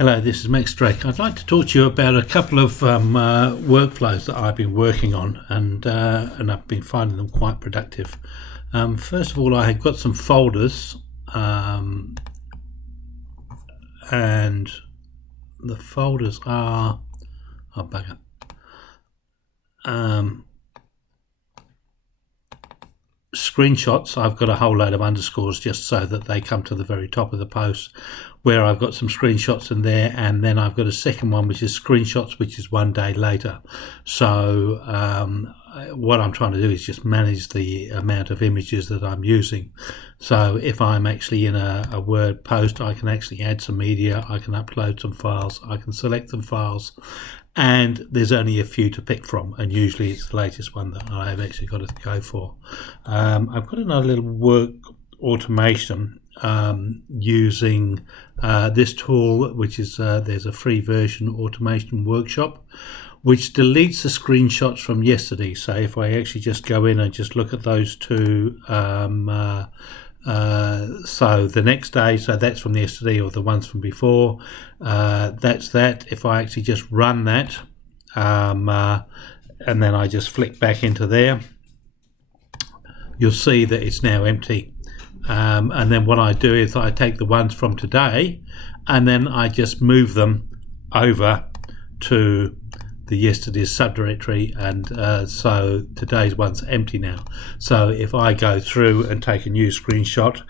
Hello, this is Max Drake. I'd like to talk to you about a couple of workflows that I've been working on, and I've been finding them quite productive. First of all, I have got some folders, and the folders are bugger. Screenshots. I've got a whole load of underscores just so that they come to the very top of the post, where I've got some screenshots in there, and then I've got a second one which is screenshots, which is 1 day later. So what I'm trying to do is just manage the amount of images that I'm using. So if I'm actually in a Word post, I can actually add some media, I can upload some files, I can select some files, and there's only a few to pick from, and usually it's the latest one that I've actually got to go for. I've got another little work automation using this tool, which is there's a free version, Automation Workshop, which deletes the screenshots from yesterday. So if I actually just go in and just look at those two, so the next day, so that's from yesterday, or the ones from before, that's that. If I actually just run that, and then I just flick back into there, you'll see that it's now empty. And then what I do is I take the ones from today and then I just move them over to the yesterday's subdirectory, and so today's one's empty now. So if I go through and take a new screenshot,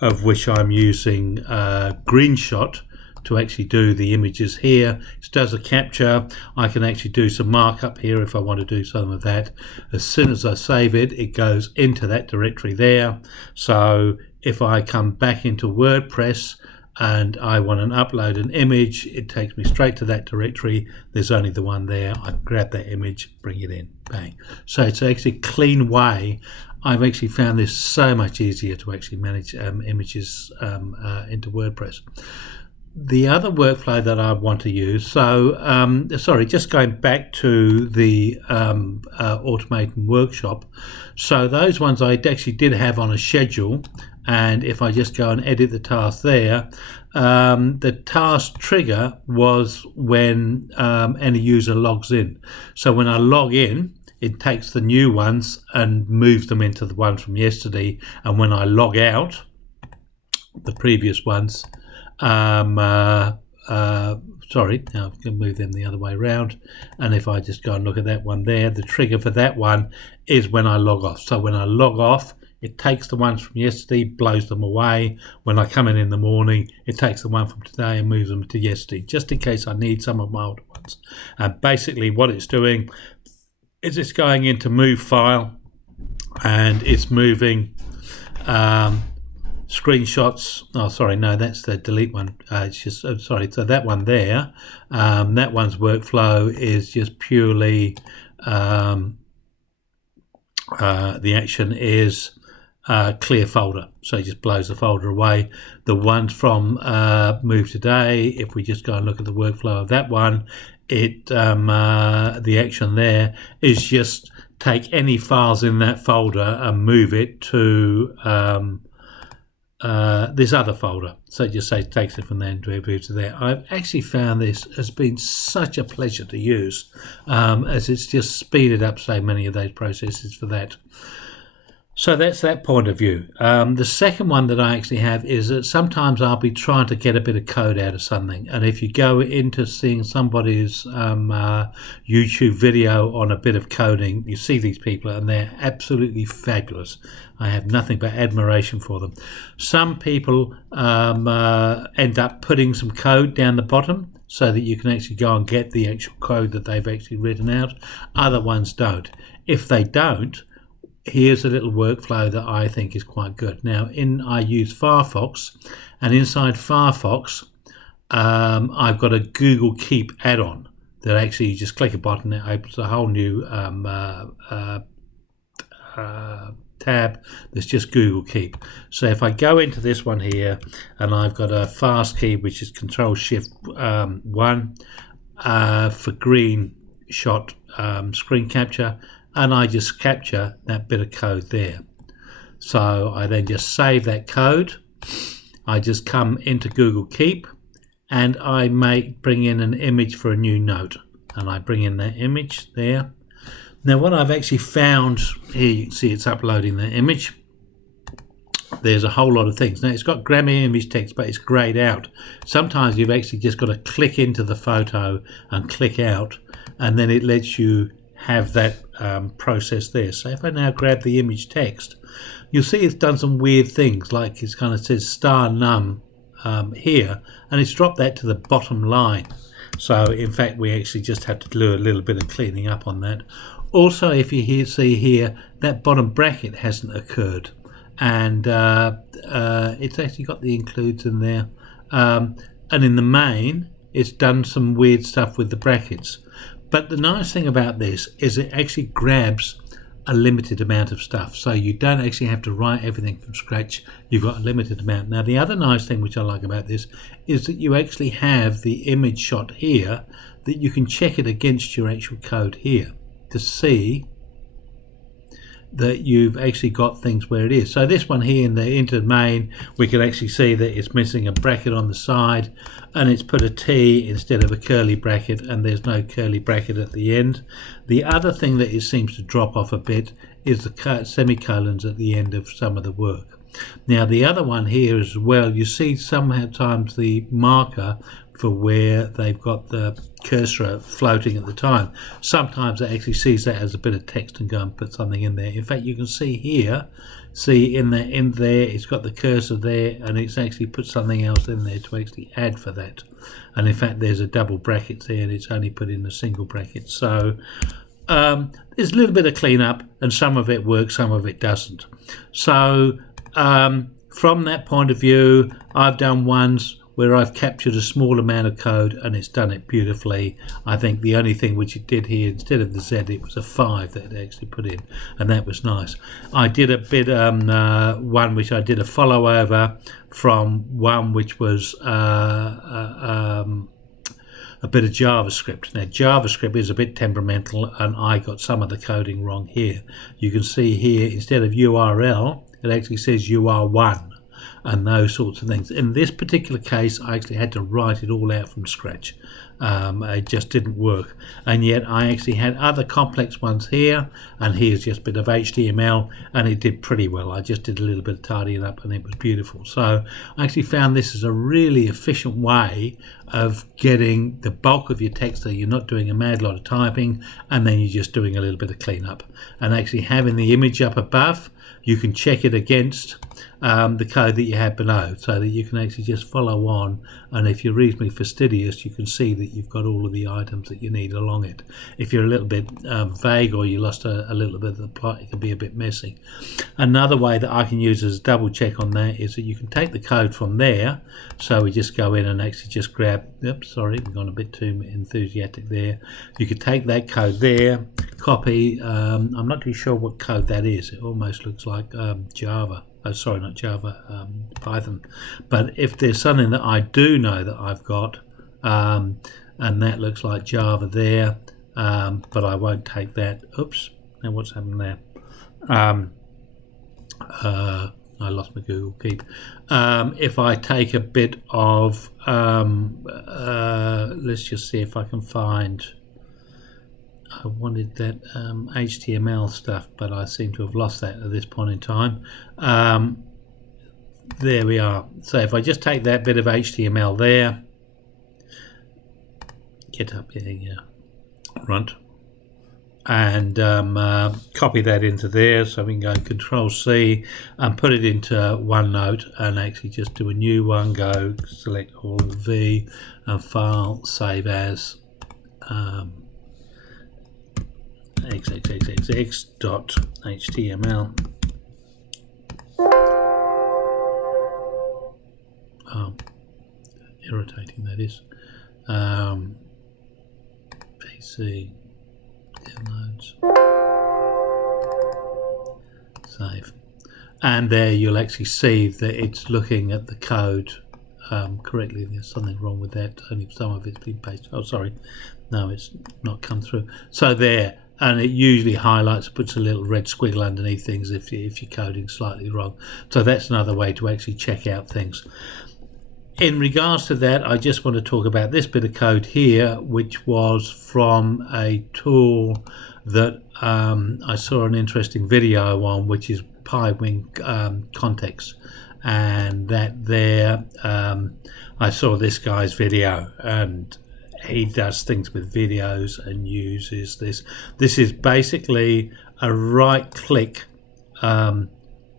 of which I'm using Greenshot to actually do the images here, it does a capture. I can actually do some markup here if I want to do some of that. As soon as I save it, it goes into that directory there. So if I come back into WordPress and I want to upload an image, it takes me straight to that directory. There's only the one there. I can grab that image, bring it in, bang. So it's actually a clean way. I've actually found this so much easier to actually manage images into WordPress. The other workflow that I want to use, so sorry, just going back to the Automation Workshop. So those ones I actually did have on a schedule, and if I just go and edit the task there, the task trigger was when any user logs in. So when I log in, it takes the new ones and moves them into the ones from yesterday, and when I log out, the previous ones, sorry, now I can move them the other way around, and if I just go and look at that one there, the trigger for that one is when I log off. So when I log off, it takes the ones from yesterday, blows them away. When I come in the morning, it takes the one from today and moves them to yesterday, just in case I need some of my older ones. And basically what it's doing is it's going into move file, and it's moving screenshots. Oh, sorry, no, that's the delete one. It's just, sorry, so that one there, that one's workflow is just purely the action is clear folder, so it just blows the folder away. The ones from move today, if we just go and look at the workflow of that one, it the action there is just take any files in that folder and move it to this other folder. So it just takes it from there and moves to there. I've actually found this has been such a pleasure to use, as it's just speeded up so many of those processes for that. So that's that point of view. The second one that I actually have is that sometimes I'll be trying to get a bit of code out of something, and if you go into seeing somebody's YouTube video on a bit of coding, you see these people and they're absolutely fabulous. I have nothing but admiration for them. Some people end up putting some code down the bottom so that you can actually go and get the actual code that they've actually written out. Other ones don't. If they don't, here's a little workflow that I think is quite good. Now, I use Firefox, and inside Firefox, I've got a Google Keep add-on that actually you just click a button, it opens a whole new tab that's just Google Keep. So if I go into this one here, and I've got a fast key which is Control-Shift-1 for Greenshot Screencapture, and I just capture that bit of code there. So I then just save that code. I just come into Google Keep, and I may bring in an image for a new note, and I bring in that image there. Now what I've actually found here, you can see it's uploading the image. There's a whole lot of things. Now it's got grammar image text, but it's grayed out. Sometimes you've actually just got to click into the photo and click out, and then it lets you have that process there. So if I now grab the image text, you'll see it's done some weird things, like it's kind of says star num here, and it's dropped that to the bottom line. So in fact we actually just have to do a little bit of cleaning up on that. Also, if you see here, that bottom bracket hasn't occurred, and it's actually got the includes in there, and in the main it's done some weird stuff with the brackets. But the nice thing about this is it actually grabs a limited amount of stuff, so you don't actually have to write everything from scratch. You've got a limited amount. Now the other nice thing which I like about this is that you actually have the image shot here, that you can check it against your actual code here to see that you've actually got things where it is. So this one here in the into main, we can actually see that it's missing a bracket on the side, and it's put a T instead of a curly bracket, and there's no curly bracket at the end. The other thing that it seems to drop off a bit is the semicolons at the end of some of the work. Now the other one here as well, you see sometimes the marker for where they've got the cursor floating at the time. Sometimes it actually sees that as a bit of text and go and put something in there. In fact, you can see here, in there it's got the cursor there, and it's actually put something else in there to actually add for that. And in fact there's a double bracket there, and it's only put in a single bracket. So there's a little bit of cleanup, and some of it works, some of it doesn't. So from that point of view, I've done ones where I've captured a small amount of code and it's done it beautifully. I think the only thing which it did here, instead of the Z, it was a 5 that it actually put in, and that was nice. I did a bit one which I did a follow over from one which was a bit of JavaScript. Now JavaScript is a bit temperamental, and I got some of the coding wrong here. You can see here, instead of URL, it actually says UR1 and those sorts of things. In this particular case, I actually had to write it all out from scratch. It just didn't work, and yet I actually had other complex ones here, and here's just a bit of HTML, and it did pretty well. I just did a little bit of tidying up, and it was beautiful. So I actually found this is a really efficient way of getting the bulk of your text, so you're not doing a mad lot of typing, and then you're just doing a little bit of cleanup. And actually having the image up above, you can check it against the code that you have below, so that you can actually just follow on, and if you're reasonably fastidious, you can see that you've got all of the items that you need along it. If you're a little bit vague, or you lost a little bit of the plot, it can be a bit messy. Another way that I can use as a double check on that is that you can take the code from there. So we just go in and actually just grab, oops, sorry, we've gone a bit too enthusiastic there. You could take that code there, copy, I'm not too sure what code that is. It almost looks like Java. Oh, sorry, not Java, Python. But if there's something that I do know that I've got, and that looks like Java there, but I won't take that. Oops, now what's happened there? I lost my Google Keep. If I take a bit of, let's just see if I can find, I wanted that HTML stuff, but I seem to have lost that at this point in time. There we are. So if I just take that bit of HTML there, get up here, yeah, front, and copy that into there, so we can go Control C and put it into OneNote, and actually just do a new one, go select all V and file, save as xxxx.html. Irritating that is. PC downloads, save, and there you'll actually see that it's looking at the code correctly. There's something wrong with that, only some of it's been pasted. Oh, sorry, no, it's not come through. So there, and it usually highlights, puts a little red squiggle underneath things if you're coding slightly wrong. So that's another way to actually check out things. in regards to that, I just want to talk about this bit of code here, which was from a tool that I saw an interesting video on, which is PyWing Context, and that there I saw this guy's video, and he does things with videos and uses this. This is basically a right click on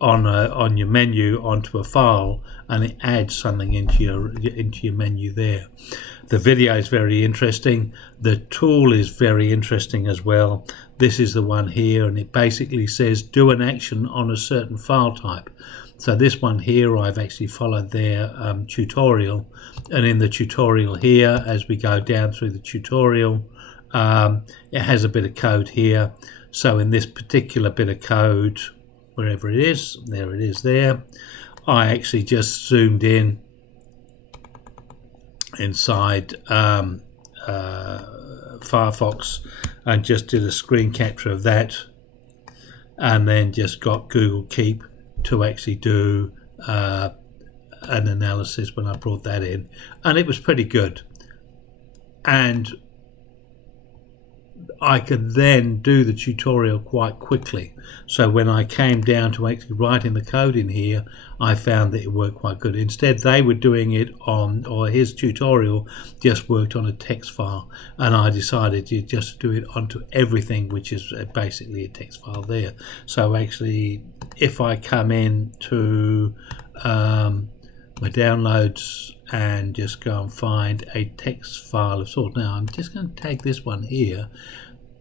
your menu onto a file, and it adds something into your menu there. The video is very interesting. The tool is very interesting as well. This is the one here, and it basically says do an action on a certain file type. So this one here, I've actually followed their tutorial, and in the tutorial here, as we go down through the tutorial, it has a bit of code here. So in this particular bit of code, wherever it is, there it is there, I actually just zoomed in inside Firefox and just did a screen capture of that, and then just got Google Keep to actually do an analysis when I brought that in, and it was pretty good. And I could then do the tutorial quite quickly. So when I came down to actually writing the code in here, I found that it worked quite good. Instead, they were doing it on, or his tutorial just worked on a text file, and I decided to just do it onto everything, which is basically a text file there. So actually, if I come in to my downloads and just go and find a text file of sort. Now I'm just going to take this one here,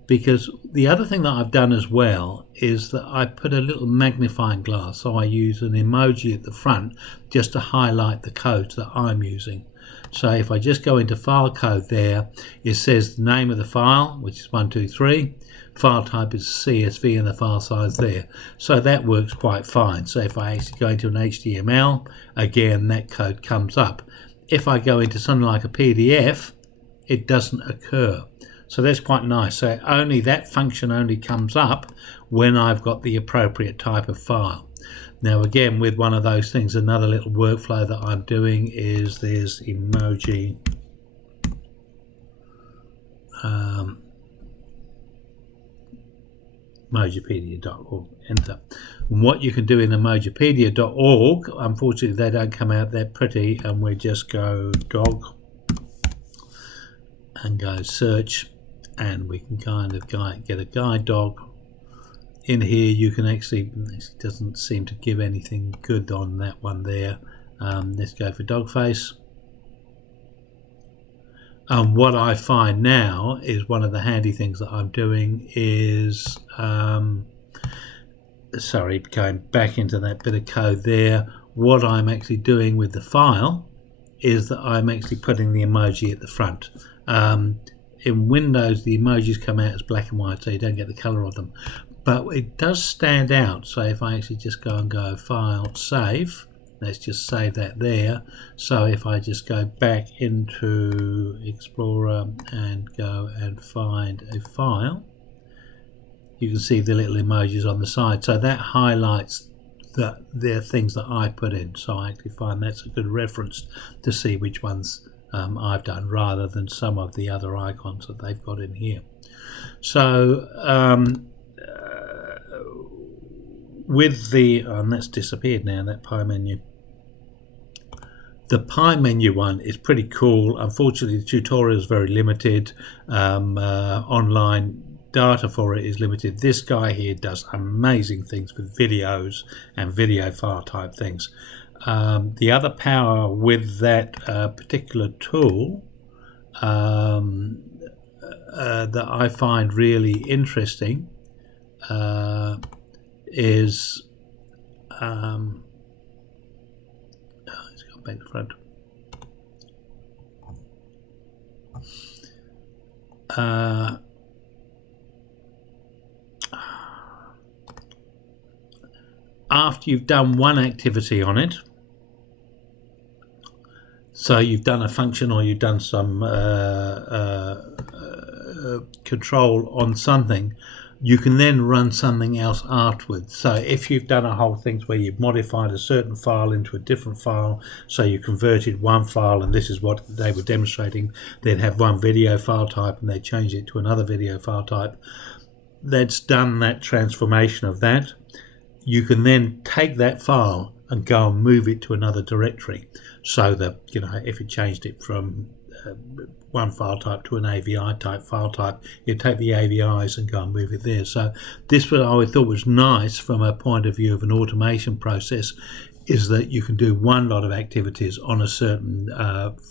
because the other thing that I've done as well is that I put a little magnifying glass, so I use an emoji at the front just to highlight the codes that I'm using. So if I just go into file code there, it says the name of the file, which is 123, file type is CSV, and the file size there. So that works quite fine. So if I actually go into an HTML, again that code comes up. If I go into something like a PDF, it doesn't occur. So that's quite nice. So only that function only comes up when I've got the appropriate type of file. Now again, with one of those things, another little workflow that I'm doing is there's emoji emojipedia.org, enter. And what you can do in emojipedia.org, unfortunately they don't come out that pretty, and we just go dog and go search, and we can kind of get a guide dog. In here you can actually, it doesn't seem to give anything good on that one there. Let's go for dog face. And what I find now is one of the handy things that I'm doing is, sorry, going back into that bit of code there, what I'm actually doing with the file is that I'm actually putting the emoji at the front. In Windows the emojis come out as black and white, so you don't get the color of them, but it does stand out. So if I actually just go and go file save, let's just save that there. So if I just go back into Explorer and go and find a file, you can see the little emojis on the side. So that highlights the things that I put in. So I actually find that's a good reference to see which ones I've done, rather than some of the other icons that they've got in here. So with the, and that's disappeared now, that pie menu. The pie menu one is pretty cool. Unfortunately the tutorial is very limited. Online data for it is limited. This guy here does amazing things with videos and video file type things. The other power with that particular tool that I find really interesting is let's go back to front. After you've done one activity on it, so you've done a function or you've done some control on something, You can then run something else afterwards. So if you've done a whole thing where you've modified a certain file into a different file, so you converted one file, and this is what they were demonstrating, they'd have one video file type and they'd change it to another video file type. That's done that transformation of that. You can then take that file and go and move it to another directory, so that, you know, if it changed it from one file type to an AVI type file type, you take the AVIs and go and move it there. So this, what I thought was nice from a point of view of an automation process, is that you can do one lot of activities on a certain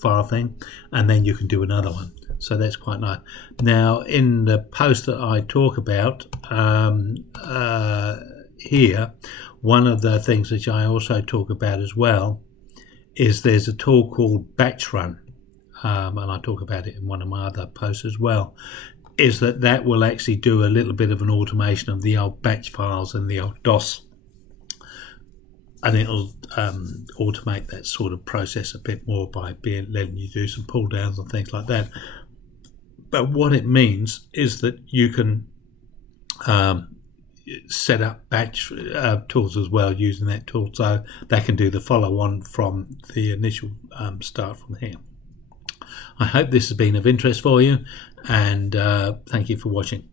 file thing, and then you can do another one. So that's quite nice. Now, in the post that I talk about here, one of the things which I also talk about as well is there's a tool called Batch Run, and I talk about it in one of my other posts as well, is that will actually do a little bit of an automation of the old batch files and the old DOS, and it'll automate that sort of process a bit more by letting you do some pull downs and things like that. But what it means is that you can set up batch tools as well using that tool, so they can do the follow on from the initial start from here. I hope this has been of interest for you, and thank you for watching.